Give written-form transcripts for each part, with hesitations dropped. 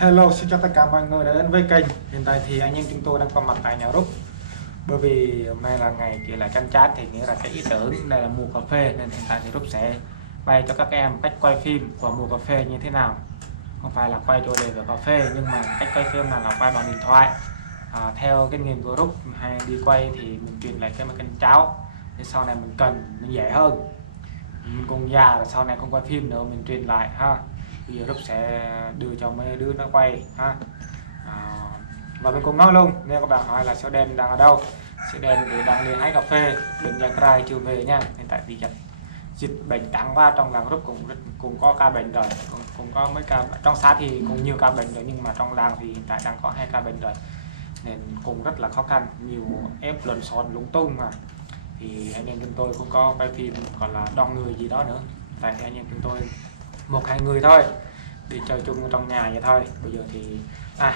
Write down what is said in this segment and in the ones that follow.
Hello, xin chào tất cả mọi người đã đến với kênh. Hiện tại thì anh em chúng tôi đang có mặt tại nhà Rúc. Bởi vì hôm nay là ngày kể lại chăn chát thì nghĩa là cái ý tưởng đây là mùa cà phê, nên hiện tại thì Rúc sẽ bày cho các em cách quay phim của mùa cà phê như thế nào. Không phải là quay chủ đề về cà phê, nhưng mà cách quay phim là quay bằng điện thoại. Theo kinh nghiệm của Rúc hay đi quay thì mình truyền lại cái kênh cháo, thì sau này mình cần mình dễ hơn. Mình cùng già là sau này không quay phim nữa mình truyền lại ha. Bây giờ Rúc sẽ đưa cho mấy đứa nó quay ha. Và mình cùng nói luôn, nếu các bạn hỏi là Sao Đen đang ở đâu, Sao Đen thì đang đi hái cà phê, bên Gia Crai chưa về nha. Hiện tại vì dịch bệnh tăng qua trong làng Rúc cũng có ca bệnh rồi, cũng có mấy ca trong xã thì cũng nhiều ca bệnh rồi, nhưng mà trong làng thì hiện tại đang có 2 ca bệnh rồi, nên cũng rất là khó khăn, nhiều ép lộn xộn lung tung mà. Thì anh em chúng tôi không có quay phim còn là đông người gì đó nữa, tại anh em chúng tôi 1-2 người thôi đi chơi chung trong nhà vậy thôi. Bây giờ thì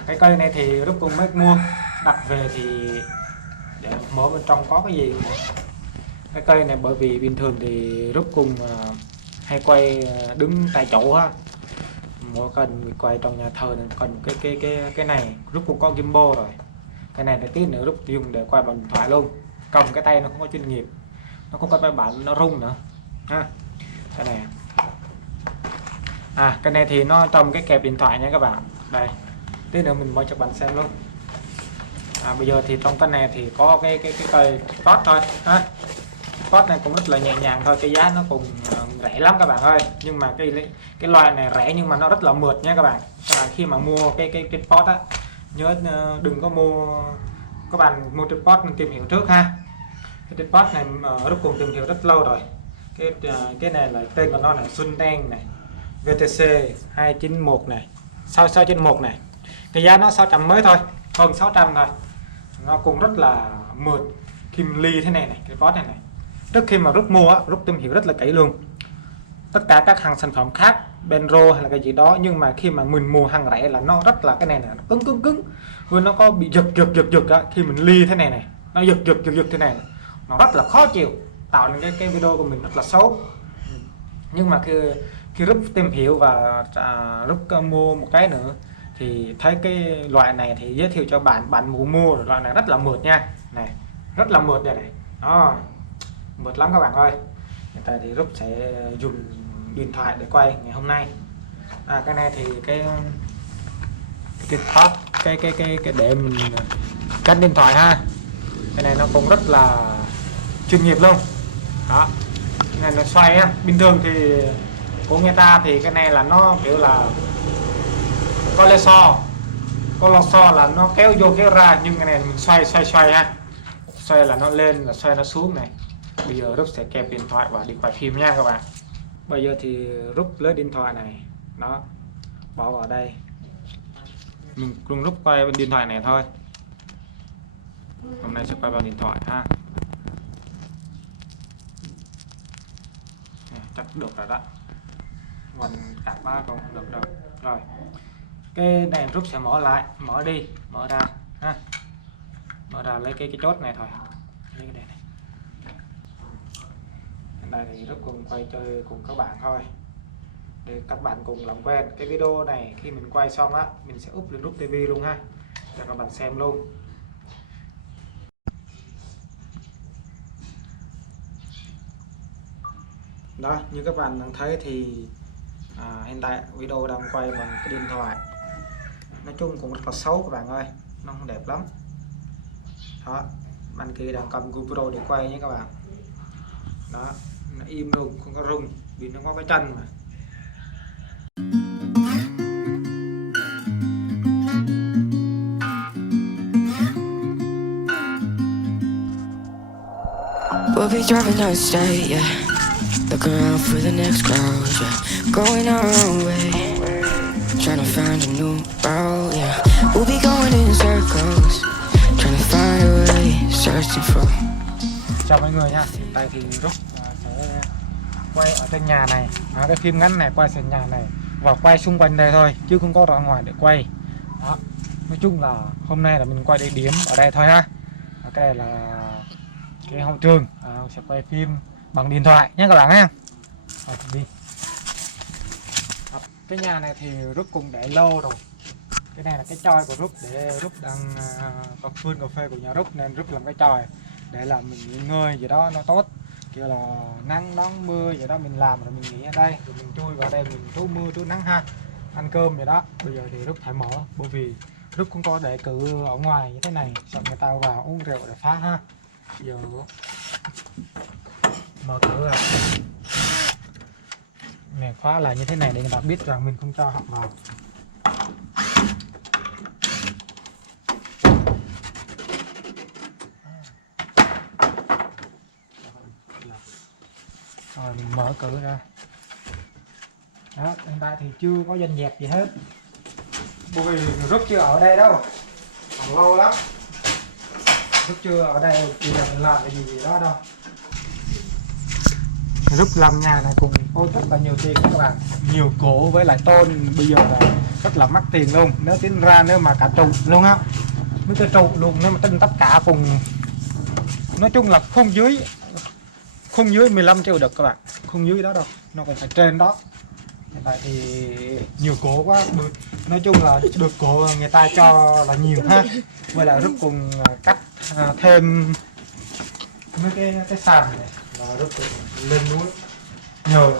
cái cây này thì Rúc cùng mới mua, đặt về thì để mở bên trong có cái gì. Cái cây này bởi vì bình thường thì Rúc cùng hay quay đứng tại chỗ ha, mỗi cần quay trong nhà thờ nên cần cái này Rúc cũng có gimbal rồi. Cái này để tí nữa Rúc dùng để quay bằng điện thoại luôn, cầm cái tay nó không có chuyên nghiệp, nó không có cái bản nó rung nữa ha. Cái này cái này thì nó trong cái kẹp điện thoại nha các bạn. Đây, tí nữa mình mở cho bạn xem luôn. Bây giờ thì trong cái này thì có cái cây pot thôi ha. Pot này cũng rất là nhẹ nhàng thôi, cái giá nó cũng rẻ lắm các bạn ơi. Nhưng mà cái loại này rẻ nhưng mà nó rất là mượt nha các bạn. Khi mà mua cái pot á, nhớ đừng có mua, các bạn mua cái pot mình tìm hiểu trước ha. Cái pot này Rúc cùng tìm hiểu rất lâu rồi. Cái này là tên của nó là Xuân Đen này, VTC 291 này, 691 này. Cái giá nó 600 mới thôi, hơn 600 thôi. Nó cũng rất là mượt, kim ly thế này này, cái pot này này. Trước khi mà Rúc mua á, Rúc tìm hiểu rất là kỹ luôn. Tất cả các hàng sản phẩm khác, Benro hay là cái gì đó, nhưng mà khi mà mình mua hàng rẻ là nó rất là cái này là nó cứng. Rồi nó có bị giật á, khi mình ly thế này này, nó giật thế này, nó rất là khó chịu, tạo nên cái video của mình rất là xấu. Nhưng mà khi Rúc tìm hiểu và Rúc mua một cái nữa thì thấy cái loại này thì giới thiệu cho bạn mua loại này rất là mượt nha, này rất là mượt đây này, đó mượt lắm các bạn ơi. Hiện tại thì Rúc sẽ dùng điện thoại để quay ngày hôm nay. Cái này thì cái top cái để mình cắt điện thoại ha. Cái này nó cũng rất là chuyên nghiệp luôn đó. Cái này nó xoay á, bình thường thì của người ta thì cái này là nó kiểu là có lò xo là nó kéo vô kéo ra, nhưng cái này mình xoay ha, xoay là nó lên, là xoay nó xuống này. Bây giờ Rúc sẽ kẹp điện thoại và đi quay phim nha các bạn. Bây giờ thì Rúc lấy điện thoại này nó bỏ vào đây, mình cùng Rúc quay bên điện thoại này thôi. Hôm nay sẽ quay bằng điện thoại ha. Chắc được rồi đó, còn cả ba còn không được đâu. Rồi cái này Rúc sẽ mở lại, mở ra ha, mở ra lấy cái chốt này thôi, lấy cái này. Đây thì Rúc cùng quay chơi cùng các bạn thôi, để các bạn cùng làm quen. Cái video này khi mình quay xong á, mình sẽ up lên Rúc TV luôn ha, cho các bạn xem luôn. Đó, như các bạn đang thấy thì hiện tại video đang quay bằng cái điện thoại, nói chung cũng rất là xấu các bạn ơi, nó không đẹp lắm. Đó, bạn kia đang cầm GoPro để quay nhé các bạn. Đó, nó im luôn, không có rung vì nó có cái chân mà. We'll be driving down the state, yeah. Look around for the next crowd, yeah. Going our own way, trying to find a new route, yeah. We'll be going in circles, trying to find a way, searching for. Chào mọi người nha, hiện tại thì Rúc sẽ quay ở trên nhà này, cái phim ngắn này quay trên nhà này và quay xung quanh đây thôi, chứ không có ra ngoài để quay. Đó, nói chung là hôm nay là mình quay địa điểm ở đây thôi ha. Cái này là cái hậu trường, sẽ quay phim bằng điện thoại nhé các bạn nha. Đi. Cái nhà này thì Rúc cùng để lâu rồi, Cái này là cái choi của Rút, để Rút đang có vườn cà phê của nhà Rút nên Rút làm cái choi để làm mình nghỉ ngơi gì đó nó tốt, kiểu là nắng nóng mưa gì đó mình làm rồi mình nghỉ ở đây rồi mình chui vào đây mình trú mưa trú nắng ha, ăn cơm vậy đó. Bây giờ thì Rút phải mở, bởi vì Rút cũng có để cử ở ngoài như thế này sợ người ta vào uống rượu để phá ha. Bây giờ mở cửa ra này, khóa là như thế này để người ta biết rằng mình không cho họ vào. Rồi mình mở cửa ra đó, hiện tại thì chưa có doanh dẹp gì hết, bởi vì Rút chưa ở đây đâu, còn lâu lắm. Rút chưa ở đây chỉ là mình làm cái gì đó đâu. Rút làm nhà này cùng ô rất là nhiều tiền các bạn, nhiều cổ với lại tôn, bây giờ là rất là mắc tiền luôn. Nếu tính ra nếu mà cả trụ luôn á, mấy cái trụ luôn, nếu mà tính tất cả cùng nói chung là không dưới 15 triệu được các bạn, không dưới đó đâu, nó còn phải trên đó. Hiện tại thì nhiều cổ quá, nói chung là được cổ người ta cho là nhiều ha. Với lại Rút cùng cắt thêm mấy cái sàn này và Rút lên núi nhờ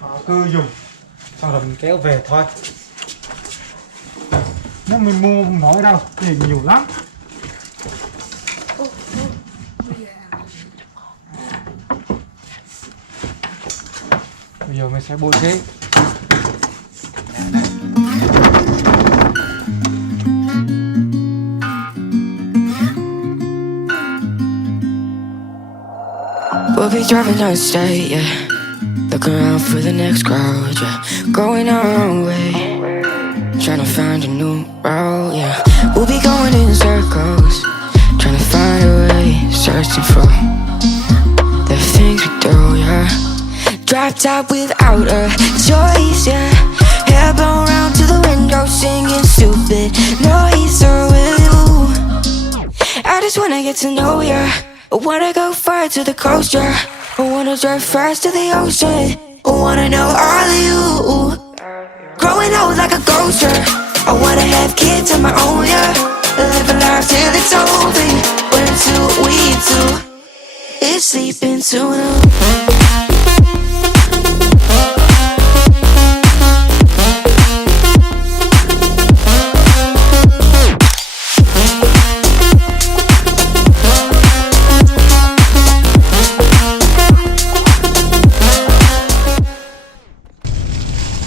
họ cứ dùng xong rồi mình kéo về thôi. Nếu mình mua không nổi đâu thì nhiều lắm. Bây giờ mình sẽ bố trí. We'll be driving down state, yeah. Looking around for the next crowd, yeah. Going our own way, trying to find a new route, yeah. We'll be going in circles, trying to find a way, searching for the things we do, yeah. Drop top without a choice, yeah. Hair blown round to the window, singing stupid noise with you. I just wanna get to know ya. I wanna go far to the coast, yeah. I wanna drive fast to the ocean. I wanna know all of you. Growing old like a ghost, yeah. I wanna have kids of my own, yeah. Live a life till it's over. But until we do, it's sleeping too long.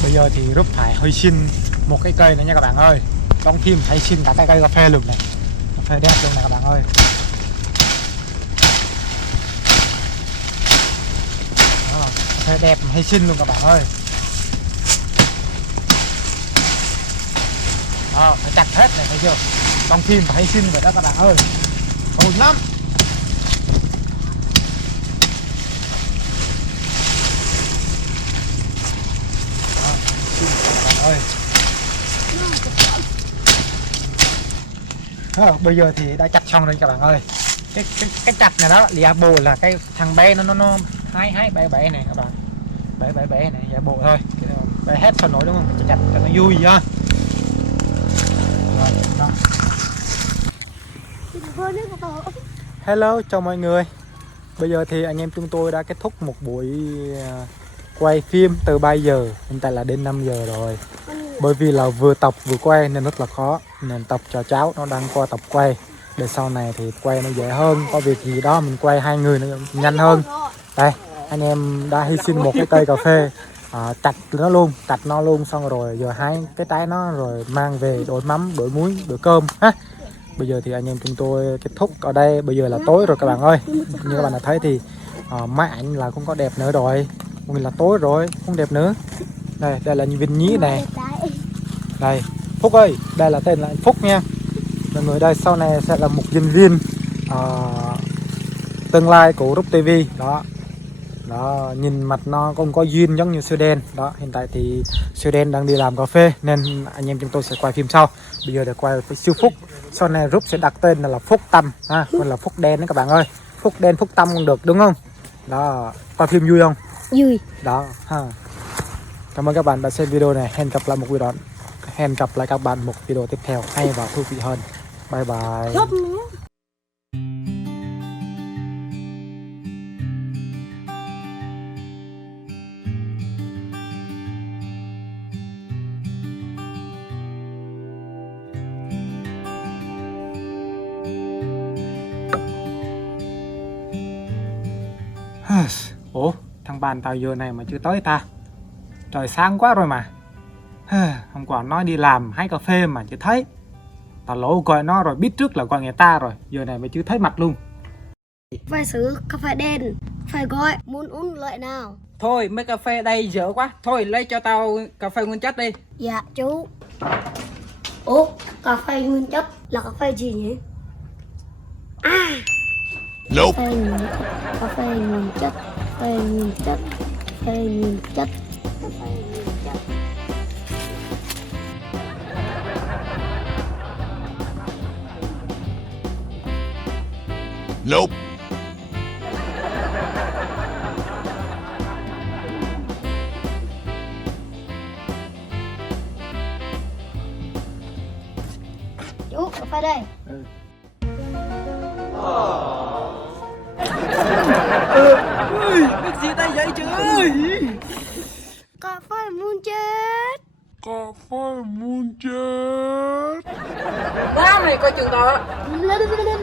Bây giờ thì Rút phải hy sinh một cái cây nữa nha các bạn ơi. Trong phim phải hy sinh cả cái cây cà phê luôn này, cà phê đẹp luôn này các bạn ơi. Đó, cà phê đẹp hy sinh luôn các bạn ơi. Đó, phải chặt hết này thấy chưa, trong phim phải hy sinh vậy đó các bạn ơi, hồn lắm. Ơi. Bây giờ thì đã chặt xong rồi các bạn ơi. Cái chặt này đó giả bộ là cái thằng bé nó hái bẻ này các bạn, bẻ này giả bộ thôi, bẻ hết thôi nổi đúng không, chặt cho nó vui vậy. Hello chào mọi người. Bây giờ thì anh em chúng tôi đã kết thúc một buổi quay phim từ 3 giờ, hiện tại là đến 5 giờ rồi. Bởi vì là vừa tập vừa quay nên rất là khó, nên tập cho cháu nó đang qua tập quay để sau này thì quay nó dễ hơn, có việc gì đó mình quay hai người nó nhanh hơn. Đây anh em đã hy sinh một cái cây cà phê, chặt nó luôn xong rồi giờ hái cái trái nó rồi mang về đổi mắm đổi muối đổi cơm ha. Bây giờ thì anh em chúng tôi kết thúc ở đây, bây giờ là tối rồi các bạn ơi. Như các bạn đã thấy thì máy ảnh là không có đẹp nữa rồi, mình là tối rồi không đẹp nữa. Đây là Vinh Nhí này, đây Phúc ơi, đây là tên là anh Phúc nha mọi người. Đây sau này sẽ là một diễn viên tương lai của Rút TV đó. Đó, nhìn mặt nó cũng có duyên giống như Sudan đó. Hiện tại thì Sudan đang đi làm cà phê nên anh em chúng tôi sẽ quay phim sau. Bây giờ để quay với siêu Phúc, sau này Rút sẽ đặt tên là Phúc Tâm ha, còn là Phúc Đen đấy các bạn ơi. Phúc Đen Phúc Tâm cũng được đúng không? Đó, quay phim vui không? Vui đó ha. Cảm ơn các bạn đã xem video này, hẹn gặp lại một video hẹn gặp lại các bạn một video tiếp theo hay và thú vị hơn. Bye bye. Ủa, thằng bạn tao giờ này mà chưa tới ta? Trời sáng quá rồi mà. Hôm qua nói đi làm hái cà phê mà chưa thấy. Tao lỗ gọi nó rồi, biết trước là gọi người ta rồi, giờ này mà chưa thấy mặt luôn. Phải xử cà phê đen, phải gọi muốn uống loại nào? Thôi mấy cà phê đây dở quá. Thôi lấy cho tao cà phê nguyên chất đi. Dạ chú. Ủa, cà phê nguyên chất là cà phê gì nhỉ? À, Nope. cà phê nguyên chất, cà phê nguyên chất, cà phê nguyên chất, cà phê nguyên chất. Nope. Chú, cà phê đây. Cái gì đây vậy chứ ơi? Cà phê muốn chết. Ba mày coi chừng tao. Lên, lên, lên, lên.